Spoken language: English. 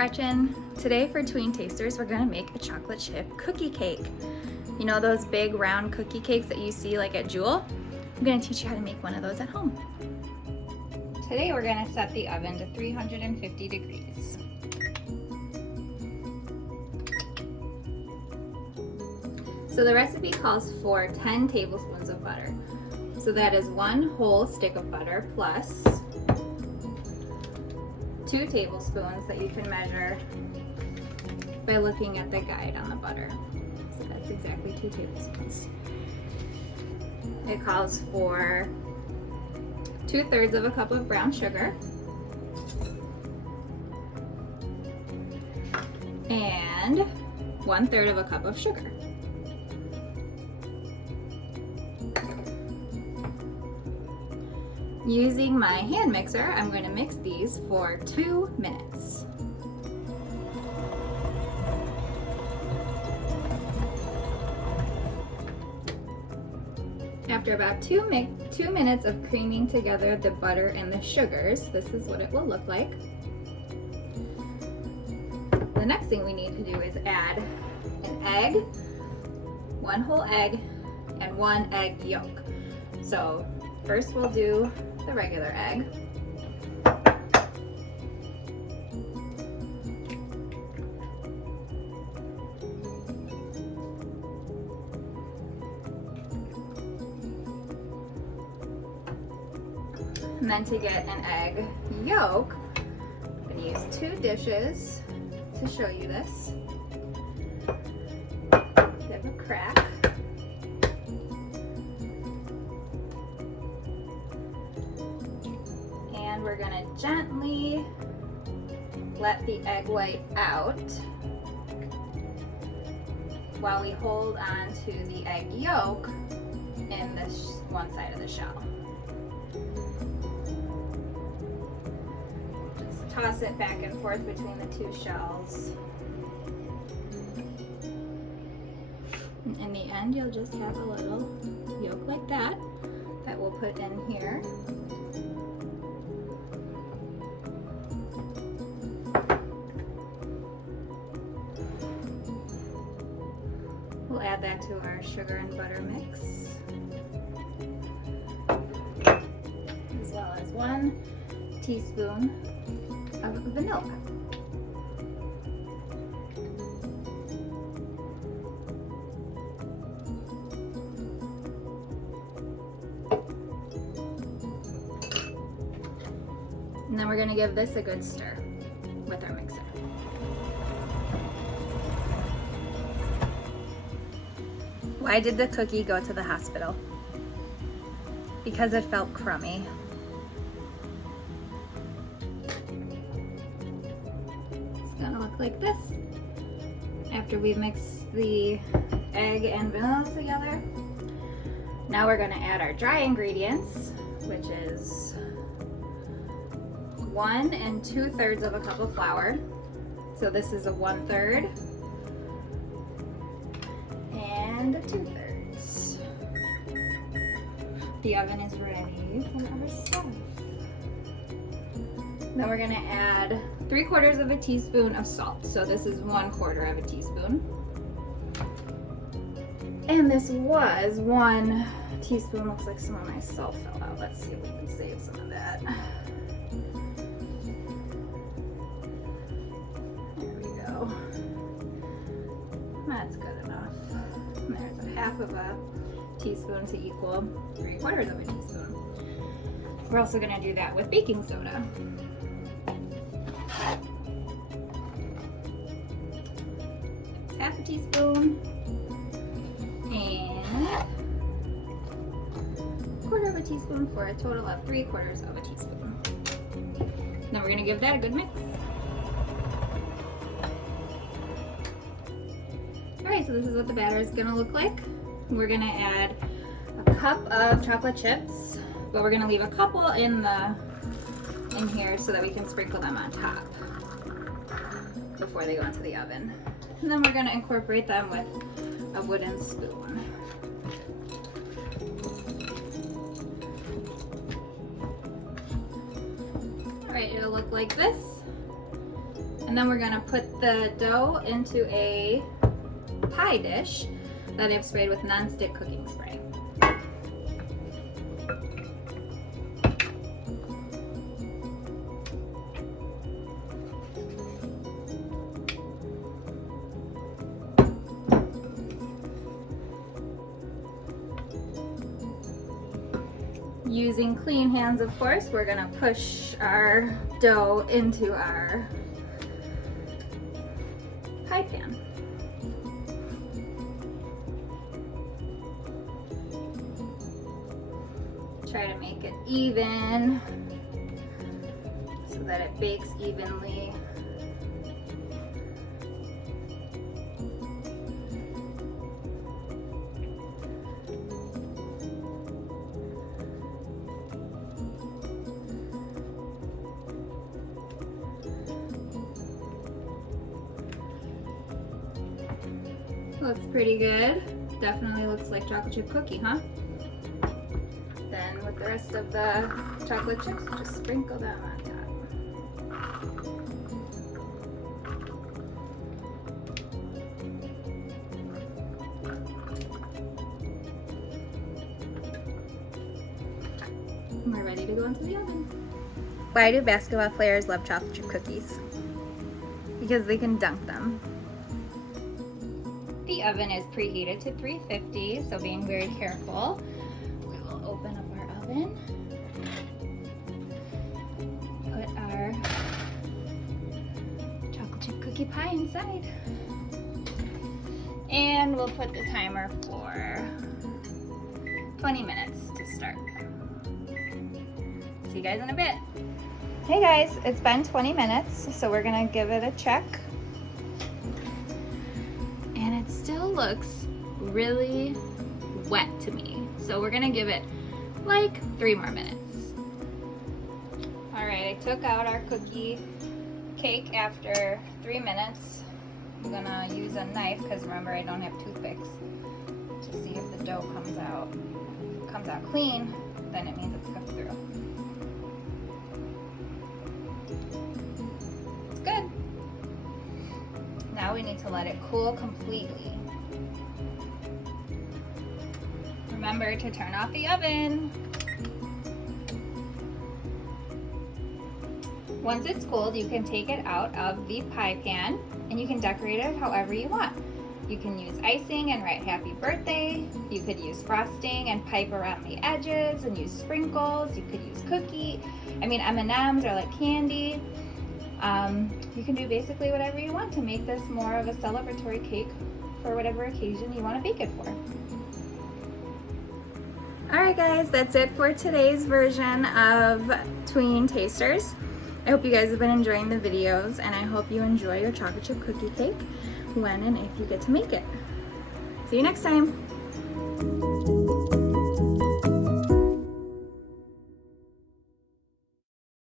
Gretchen. Today for Tween Tasters, we're gonna make a chocolate chip cookie cake. You know those big round cookie cakes that you see like at Jewel? I'm gonna teach you how to make one of those at home. Today we're gonna set the oven to 350 degrees. So the recipe calls for 10 tablespoons of butter. So that is 1 whole stick of butter plus 2 tablespoons that you can measure by looking at the guide on the butter. So that's exactly 2 tablespoons. It calls for 2/3 of a cup of brown sugar and 1/3 of a cup of sugar. Using my hand mixer, I'm going to mix these for 2 minutes. After about 2 minutes of creaming together the butter and the sugars, this is what it will look like. The next thing we need to do is add an egg, 1 whole egg, and 1 egg yolk. So first we'll do the regular egg. And then to get an egg yolk, I'm going to use 2 dishes to show you this. They have a crack. And we're going to gently let the egg white out while we hold on to the egg yolk in this one side of the shell. Just toss it back and forth between the 2 shells. And in the end, you'll just have a little yolk like that we'll put in here. We'll add that to our sugar and butter mix, as well as 1 teaspoon of vanilla. And then we're going to give this a good stir with our mixer. Why did the cookie go to the hospital? Because it felt crummy. It's gonna look like this after we mix the egg and vanilla together. Now we're gonna add our dry ingredients, which is 1 2/3 of a cup of flour. So this is a 1/3. And 2/3. The oven is ready for our stuff. Then we're gonna add 3/4 of a teaspoon of salt. So this is 1/4 of a teaspoon. And this was 1 teaspoon. Looks like some of my salt fell out. Let's see if we can save some of that. There we go. That's good enough. And there's a 1/2 of a teaspoon to equal 3/4 of a teaspoon. We're also going to do that with baking soda. It's 1/2 teaspoon and 1/4 of a teaspoon for a total of 3/4 of a teaspoon. Then we're going to give that a good mix. Alright, so this is what the batter is going to look like. We're going to add a cup of chocolate chips, but we're going to leave a couple in here so that we can sprinkle them on top before they go into the oven. And then we're going to incorporate them with a wooden spoon. Alright, it'll look like this. And then we're gonna put the dough into a pie dish that I've sprayed with non-stick cooking spray. Using clean hands, of course, we're gonna push our dough into our pie pan. Try to make it even so that it bakes evenly. Looks pretty good. Definitely looks like chocolate chip cookie, huh? Then with the rest of the chocolate chips, just sprinkle them on top. And we're ready to go into the oven. Why do basketball players love chocolate chip cookies? Because they can dunk them. The oven is preheated to 350, so being very careful. We will open up our oven, put our chocolate chip cookie pie inside, and we'll put the timer for 20 minutes to start. See you guys in a bit. Hey guys, it's been 20 minutes, so we're gonna give it a check. And it still looks really wet to me. So we're gonna give it like 3 more minutes. All right, I took out our cookie cake after 3 minutes. I'm gonna use a knife because remember I don't have toothpicks to see if the dough comes out. If it comes out clean, then it means it's cooked through. It's good. Now we need to let it cool completely. Remember to turn off the oven. Once it's cooled, you can take it out of the pie pan and you can decorate it however you want. You can use icing and write happy birthday. You could use frosting and pipe around the edges and use sprinkles. You could use M&Ms are like candy. You can do basically whatever you want to make this more of a celebratory cake for whatever occasion you want to bake it for. Alright guys, that's it for today's version of Tween Tasters. I hope you guys have been enjoying the videos and I hope you enjoy your chocolate chip cookie cake when and if you get to make it. See you next time!